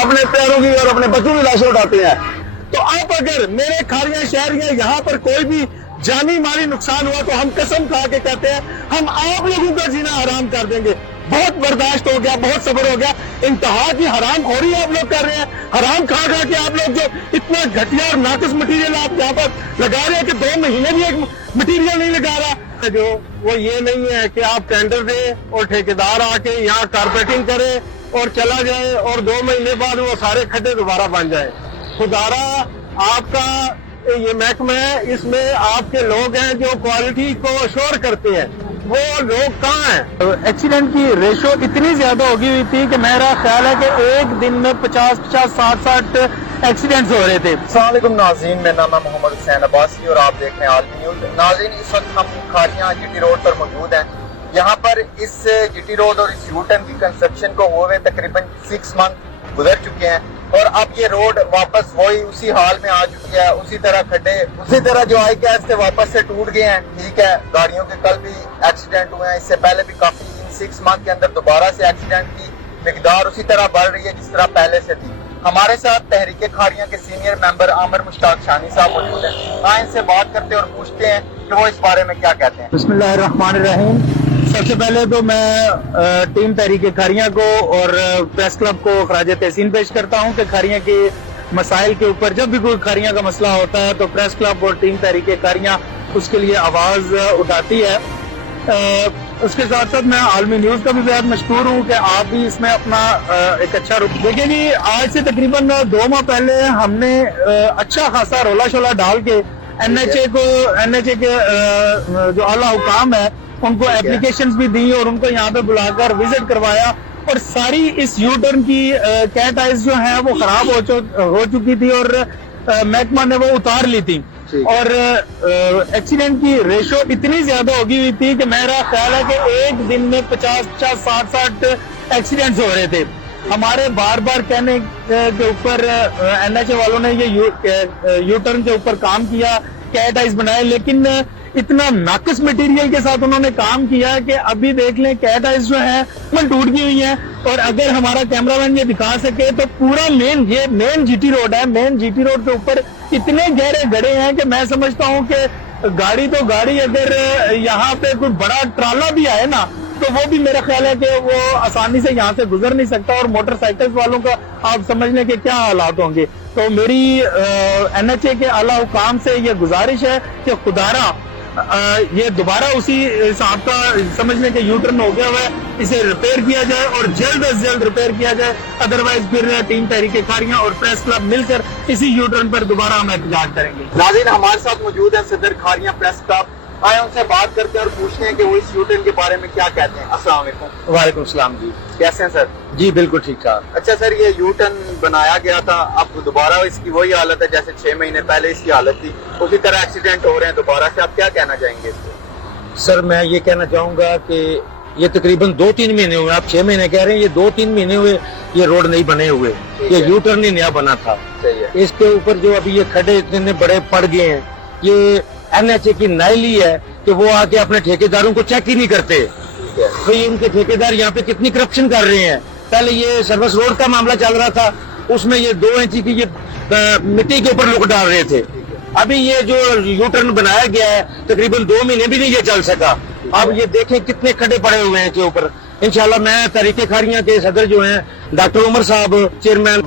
اپنے پیروں کی اور اپنے بچوں کی لاشیں اٹھاتے ہیں. تو اب اگر میرے کھاریاں شہریاں یہاں پر کوئی بھی جانی مالی نقصان ہوا تو ہم قسم کھا کے کہتے ہیں ہم آپ لوگوں کا جینا حرام کر دیں گے. بہت برداشت ہو گیا, بہت صبر ہو گیا. انتہا کی حرام خوری آپ لوگ کر رہے ہیں. حرام کھا کھا کے آپ لوگ جو اتنا گھٹیا اور ناقص مٹیریل آپ یہاں پر لگا رہے ہیں کہ 2 مہینے بھی ایک مٹیریل نہیں لگا رہا. جو وہ یہ نہیں ہے کہ آپ ٹینڈر دیں اور ٹھیکیدار آ کے یہاں کارپیٹنگ کرے اور چلا جائے اور 2 مہینے بعد وہ سارے کھڈے دوبارہ بن جائے. خدارا آپ کا یہ محکمہ ہے, اس میں آپ کے لوگ ہیں جو کوالٹی کو اشور کرتے ہیں, وہ لوگ کہاں ہیں؟ ایکسیڈنٹ کی ریشو اتنی زیادہ ہوگی ہوئی تھی کہ میرا خیال ہے کہ ایک دن میں 50-50 60 ایکسیڈنٹس ہو رہے تھے. السلام علیکم ناظرین, میرا نام ہے محمد حسین عباسی اور آپ دیکھ رہے ہیں عالمی نیوز. ناظرین, اس وقت ہم کھاریاں جی ٹی روڈ پر موجود ہیں. یہاں پر اس جی ٹی روڈ اور اس یو ٹرن کی کنسٹرکشن کو ہوئے تقریباً 6 منتھ گزر چکے ہیں اور اب یہ روڈ واپس وہی اسی حال میں آ چکی ہے. اسی طرح کھڈے اسی طرح جو آئی گیس سے واپس سے ٹوٹ گئے ہیں. ٹھیک ہے, گاڑیوں کے کل بھی ایکسیڈنٹ ہوئے ہیں, اس سے پہلے بھی کافی. ان 6 منتھ کے اندر دوبارہ سے ایکسیڈنٹ کی مقدار اسی طرح بڑھ رہی ہے جس طرح پہلے سے تھی. ہمارے ساتھ تحریک کھاریاں کے سینئر ممبر عامر مشتاق شانی صاحب موجود ہیں. آئیں ان سے بات کرتے ہیں اور پوچھتے ہیں کہ وہ اس بارے میں کیا کہتے ہیں. بسم اللہ الرحمن الرحیم. سب سے پہلے تو میں ٹیم تحریک کھاریاں کو اور پریس کلب کو خراج تحسین پیش کرتا ہوں کہ کھاریاں کے مسائل کے اوپر جب بھی کوئی کھاریاں کا مسئلہ ہوتا ہے تو پریس کلب اور ٹیم تحریک کھاریاں اس کے لیے آواز اٹھاتی ہے. اس کے ساتھ ساتھ میں عالمی نیوز کا بھی بہت مشکور ہوں کہ آپ بھی اس میں اپنا ایک اچھا رخ دیکھیں جی. آج سے تقریباً 2 ماہ پہلے ہم نے اچھا خاصا رولا شولا ڈال کے این ایچ اے کے جو اعلیٰ حکام ہے ان کو اپلیکیشنز بھی دی اور ان کو یہاں پہ بلا کر وزٹ کروایا اور ساری اس یو ٹرن کی کیٹ آئز جو ہیں وہ خراب ہو چکی تھی اور محکمہ نے وہ اتار لی تھی. اور ایکسیڈنٹ کی ریشو اتنی زیادہ ہوگی ہوئی تھی کہ میرا خیال ہے کہ ایک دن میں 50-50 60 ایکسیڈنٹس ہو رہے تھے. ہمارے بار بار کہنے کے اوپر این ایچ اے والوں نے یہ یو ٹرن کے اوپر کام کیا, کیٹ آئز بنائے, لیکن اتنا ناقص مٹیریل کے ساتھ انہوں نے کام کیا کہ ابھی دیکھ لیں کیٹ آئز جو ہیں وہ ٹوٹ گئی ہوئی ہیں. اور اگر ہمارا کیمرہ مین یہ دکھا سکے تو پورا مین جی ٹی روڈ ہے, مین جی ٹی روڈ کے اوپر اتنے گہرے گڑھے ہیں کہ میں سمجھتا ہوں کہ گاڑی تو گاڑی اگر یہاں پہ کوئی بڑا ٹرالا بھی آئے نا تو وہ بھی میرا خیال ہے کہ وہ آسانی سے یہاں سے گزر نہیں سکتا. اور موٹر سائیکل والوں کا آپ سمجھنے کے کیا حالات ہوں گے. تو میری این ایچ اے کے اعلیٰ حکام سے یہ گزارش ہے کہ خدارا یہ دوبارہ اسی حساب کا سمجھنے کے یو ٹرن ہو گیا ہوا ہے, اسے ریپیئر کیا جائے اور جلد از جلد ریپیئر کیا جائے. ادروائز پھر ٹیم تحریک کھاریاں اور پریس کلب مل کر اسی یو ٹرن پر دوبارہ ہم احتجاج کریں گے. ناظرین, ہمارے ساتھ موجود ہیں صدر کھاریاں پریس کلب. آئے ان سے بات کرتے ہیں اور پوچھتے ہیں کہ وہ اس یو ٹرن کے بارے میں کیا کہتے ہیں. السلام علیکم. وعلیکم السلام جی, کیسے ہیں سر؟ جی بالکل ٹھیک ٹھاک. اچھا سر, یہ یو ٹرن بنایا گیا تھا, اب دوبارہ اس کی وہی حالت ہے جیسے 6 مہینے پہلے اس کی حالت تھی, اسی طرح ایکسیڈنٹ ہو رہے ہیں دوبارہ سے, آپ کیا کہنا چاہیں گے اس کو؟ سر میں یہ کہنا چاہوں گا کہ یہ تقریباً 2-3 مہینے ہوئے, آپ 6 مہینے کہہ رہے ہیں, یہ 2-3 مہینے ہوئے یہ روڈ نہیں بنے ہوئے, یہ یو ٹرن ہی نیا بنا تھا. اس کے اوپر جو ابھی یہ کھڈے اتنے بڑے پڑ گئے ہیں, یہ این ایچ اے کی نائلی ہے کہ وہ آ کے اپنے ٹھیکیداروں کو چیک ہی نہیں کرتے. بھائی ان کے ٹھیکیدار یہاں پہ کتنی کرپشن کر رہے ہیں. پہلے یہ سروس روڈ کا معاملہ چل رہا تھا, اس میں یہ 2 انچ کی یہ مٹی کے اوپر لوگ ڈال رہے تھے. ابھی یہ جو یو ٹرن بنایا گیا ہے تقریباً 2 مہینے بھی نہیں یہ چل سکا. اب یہ دیکھیں کتنے کھڈے پڑے ہوئے ہیں کے اوپر. انشاءاللہ میں تحریک کھاریاں کے صدر جو ہیں ڈاکٹر عمر صاحب, چیئرمین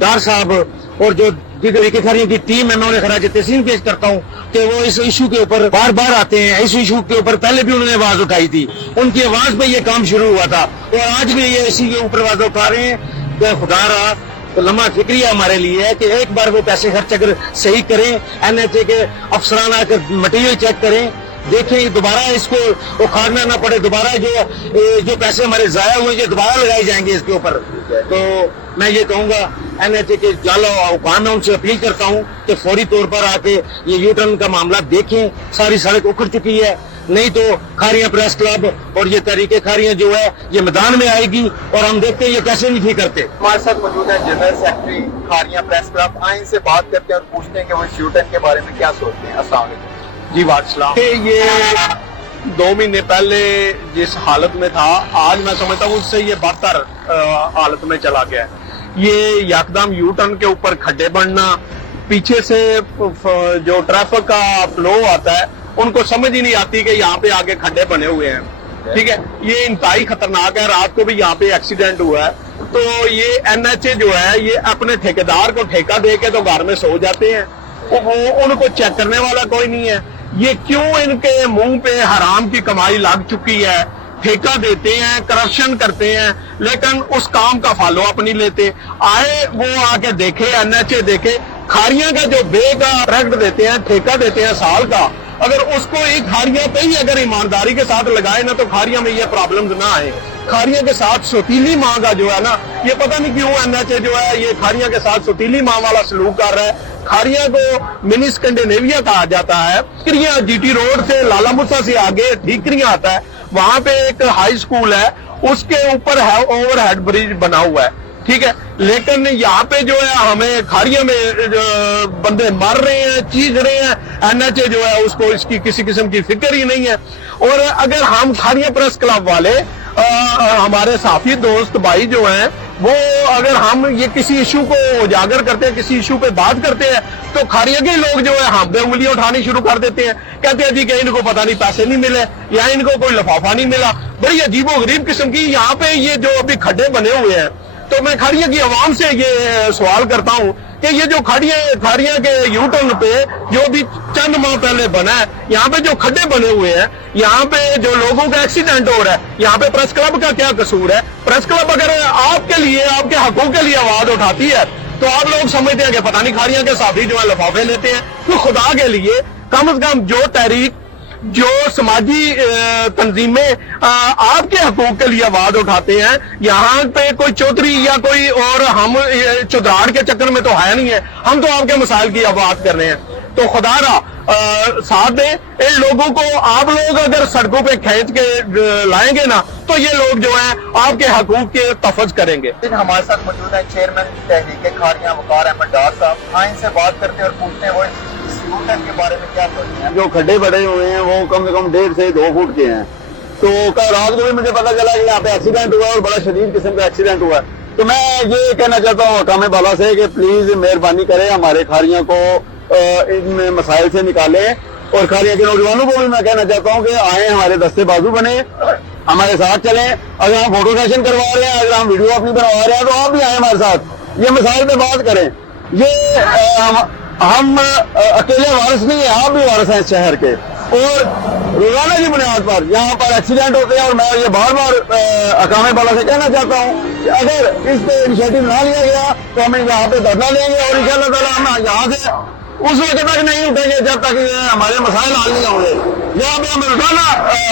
ڈار صاحب اور جو تحریک کھاریاں کی ٹیم ہے, میں انہیں خراج تحسین پیش کرتا ہوں کہ وہ اس ایشو کے اوپر بار بار آتے ہیں. اس ایشو کے اوپر پہلے بھی انہوں نے آواز اٹھائی تھی, ان کی آواز پہ یہ کام شروع ہوا تھا اور آج بھی یہ اسی کے اوپر آواز اٹھا رہے ہیں. کہ خدا رہا تو لمحہ فکریہ ہمارے لیے ہے کہ ایک بار وہ پیسے خرچ اگر صحیح کریں, این ایچ اے کے افسران آ کر مٹیریل چیک کریں, دیکھیں دوبارہ اس کو اکھاڑنا نہ پڑے, دوبارہ جو پیسے ہمارے ضائع ہوئے یہ دوبارہ لگائے جائیں گے اس کے اوپر. تو میں یہ کہوں گا این ایچ اے کے جالا حکام ہے ان سے اپیل کرتا ہوں کہ فوری طور پر آ کے یہ یو ٹرن کا معاملہ دیکھیں. ساری سڑک اکھڑ چکی ہے, نہیں تو کھاریاں پریس کلب اور یہ تحریک کھاریاں جو ہے یہ میدان میں آئے گی اور ہم دیکھتے ہیں یہ کیسے نہیں ٹھیک کرتے. ہمارے ساتھ موجود ہے general secretary Kharian press club. آئیں ان سے بات کرتے ہیں اور پوچھتے ہیں کہ وہ اس یو ٹرن کے بارے میں کیا سوچتے ہیں. السلام علیکم. جی وعلیکم السلام. یہ 2 مہینے پہلے جس حالت میں تھا, آج میں سمجھتا ہوں اس سے یہ بدتر حالت میں چلا گیا ہے. ये यकदम यू टर्न के ऊपर खड्डे बढ़ना, पीछे से जो ट्रैफिक का फ्लो आता है उनको समझ ही नहीं आती कि यहाँ पे आगे खड्डे बने हुए हैं, ठीक है। ये इंतहाई खतरनाक है। रात को भी यहाँ पे एक्सीडेंट हुआ है। तो ये NHA जो है ये अपने ठेकेदार को ठेका दे के तो घर में सो जाते हैं, वो उनको चेक करने वाला कोई नहीं है। ये क्यों इनके मुंह पे हराम की कमाई लग चुकी है, ठेका देते हैं, करप्शन करते हैं, लेकिन उस काम का फॉलो अप नहीं लेते। आए वो आके देखे, NHA देखे, खारियां का जो बे का कॉन्ट्रैक्ट देते हैं, ठेका देते हैं साल का, अगर उसको एक खारियां पे ही अगर ईमानदारी के साथ लगाए ना तो खारियां में ये प्रॉब्लम्स ना आए। खारियां के साथ सुतीली माँ का जो है ना, ये पता नहीं क्यों NHA जो है ये खारियां के साथ सुतीली माँ वाला सलूक कर रहा है। खारियां को मिनी स्कैंडिनेविया कहा जाता है। ठीकरियां GT रोड से लाला मुसा से आगे ठीकरियां आता है, वहां पे एक हाई स्कूल है, उसके ऊपर है ओवरहेड ब्रिज बना हुआ है, ठीक है। लेकिन यहाँ पे जो है हमें खारिया में बंदे मर रहे हैं, चीख रहे हैं, NHA जो है उसको इसकी किसी किस्म की फिक्र ही नहीं है। और अगर हम खारिया प्रेस क्लब वाले हमारे साथी दोस्त भाई जो हैं वो अगर हम ये किसी इशू को उजागर करते हैं, किसी इशू पे बात करते हैं, तो खारिया के लोग जो है हम पे उंगलियां उठानी शुरू कर देते हैं। कहते हैं जी कि इनको पता नहीं पैसे नहीं मिले या इनको कोई लिफाफा नहीं मिला। बड़ी अजीबो गरीब किस्म की यहाँ पे ये जो अभी खड्डे बने हुए हैं, तो मैं खारिया की आवाम से ये सवाल करता हूँ कि ये जो खारिया के यू टर्न पे जो भी चंद माह पहले बना है, यहाँ पे जो खड्डे बने हुए हैं, यहाँ पे जो लोगों का एक्सीडेंट हो रहा है, यहाँ पे प्रेस क्लब का क्या कसूर है? प्रेस क्लब अगर आपके लिए, आपके हकूक के लिए आवाज उठाती है तो आप लोग समझते हैं कि पता नहीं खारिया के साथी जो है लिफाफे लेते हैं। तो खुदा के लिए कम से कम जो तहरीक, जो समाजी तंजीमें आपके हकूक के लिए आवाज उठाते हैं, यहाँ पे कोई चौधरी या कोई और हम चौधराड़ के चक्कर में तो है नहीं है, हम तो आपके मसाइल की आवाज कर रहे हैं। तो खुदारा साथ दें इन लोगों को। आप लोग अगर सड़कों पे खींच के लाएंगे ना तो ये लोग जो है आपके हकूक के तफज करेंगे। हमारे साथ मौजूद है चेयरमैन तहरीक खारियां वकार अहमद डार साहब। हाँ, इनसे बात करते हैं और पूछते हैं वो स्कूटर के बारे में क्या सोचते हैं। जो खड्डे बड़े हुए हैं वो कम से कम 1.5 से 2 फुट के हैं। तो कल रात को भी मुझे पता चला कि यहाँ पे एक्सीडेंट हुआ और बड़ा शदीद किस्म का एक्सीडेंट हुआ। तो मैं ये कहना चाहता हूँ हकाम बाला से कि प्लीज मेहरबानी करें, हमारे खारियां को इन मसाइल से निकालें। और खारिया के नौजवानों को भी मैं कहना चाहता हूँ कि आए, हमारे दस्ते बाजू बने, हमारे साथ चलें। अगर हम फोटो सेशन करवा रहे हैं, अगर हम वीडियो अपनी बनवा रहे हैं तो आप भी आए हमारे साथ, ये मसाइल पे बात करें। ये हम अकेले वारिस नहीं है, आप भी वारिस हैं इस शहर के। और रोजाना की बुनियाद पर यहाँ पर एक्सीडेंट होते हैं और मैं ये बार बार हकाम बाला से कहना चाहता हूँ कि अगर इस पे इनिशिएटिव ना लिया गया तो हम यहाँ पे धरना देंगे और इंशाअल्लाह ताला हम यहाँ से उस वक्त तक नहीं उठेंगे जब तक हमारे मसाइल हल नहीं होंगे। यहाँ पे हम उठाना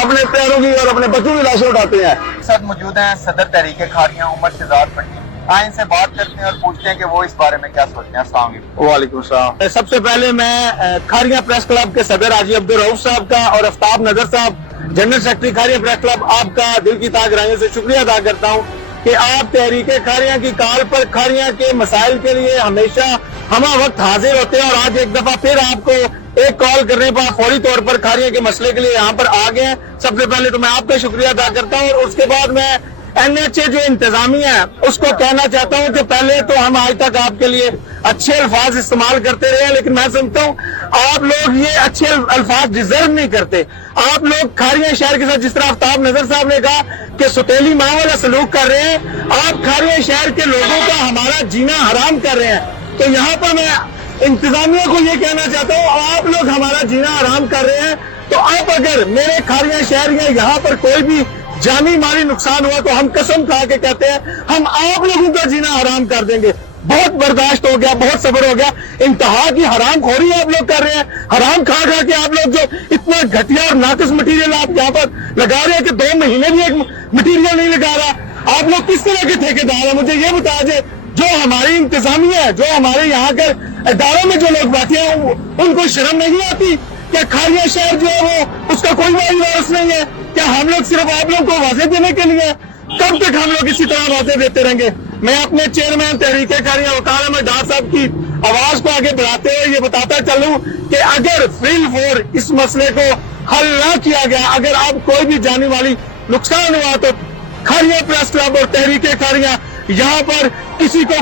अपने पैरों की और अपने बच्चों की लाशें उठाते हैं। साथ मौजूद हैं सदर तहरीक खारियां उमर शहजाद पट्टी। आए इनसे बात करते हैं और पूछते हैं कि वो इस बारे में क्या सोचते हैं। अस्सलाम वालेकुम। वालेकुम सलाम। सबसे पहले मैं खारिया प्रेस क्लब के सदर हाजी अब्दुल रऊफ साहब का और आफ्ताब नजर साहब, जनरल सेक्रेटरी खारिया प्रेस क्लब, आपका दिल की तागराइयों से शुक्रिया अदा करता हूँ कि आप तहरीक खारिया की कॉल पर खारिया के मसाइल के लिए हमेशा हम वक्त हाजिर होते हैं। और आज एक दफा फिर आपको एक कॉल करने पर फौरी तौर पर खारिया के मसले के लिए यहाँ पर आ गए। सबसे पहले तो मैं आपका शुक्रिया अदा करता हूँ और उसके बाद मैं NHA जो इंतजामिया है उसको कहना चाहता हूँ कि पहले तो हम आज तक आपके लिए अच्छे अल्फाज इस्तेमाल करते रहे, लेकिन मैं समझता हूँ आप लोग ये अच्छे अल्फाज डिजर्व नहीं करते। आप लोग खारिया शहर के साथ, जिस तरह आफ्ताब नजर साहब ने कहा कि सुतेली माँ वाला सलूक कर रहे हैं, आप खारिया शहर के लोगों का हमारा जीना हराम कर रहे हैं। तो यहाँ पर मैं इंतजामिया को ये कहना चाहता हूँ, आप लोग हमारा जीना हराम कर रहे हैं, तो आप अगर मेरे खारिया शहर या यहाँ पर कोई भी जानी माली नुकसान हुआ तो हम कसम खा के कहते हैं हम आप लोगों का जीना हराम कर देंगे। बहुत बर्दाश्त हो गया, बहुत सब्र हो गया। इंतहा की हराम खोरी आप लोग कर रहे हैं। हराम खा खा के आप लोग जो इतना घटिया और नाकिस मटीरियल आप यहाँ पर लगा रहे हैं कि 2 महीने भी एक मटीरियल नहीं लगा रहा। आप लोग किस तरह के ठेकेदार हैं, मुझे ये बता दे। जो हमारी इंतजामिया है, जो हमारे यहाँ के इदारों में जो लोग बैठे हैं, उनको शर्म नहीं आती? क्या खारिया शहर जो है वो उसका कोई वारिस नहीं है? क्या हम लोग सिर्फ आप लोग को वाजे देने के लिए? कब तक हम लोग इसी तरह वाजे देते रहेंगे? मैं अपने चेयरमैन तहरीक खारिया वकार अहमद डार साहब की आवाज को आगे बढ़ाते हुए ये बताता चलूं कि अगर फ्रील फोर इस मसले को हल ना किया गया, अगर अब कोई भी जाने वाली नुकसान हुआ तो खारिया प्रेस क्लब और तहरीक खारिया यहाँ पर किसी को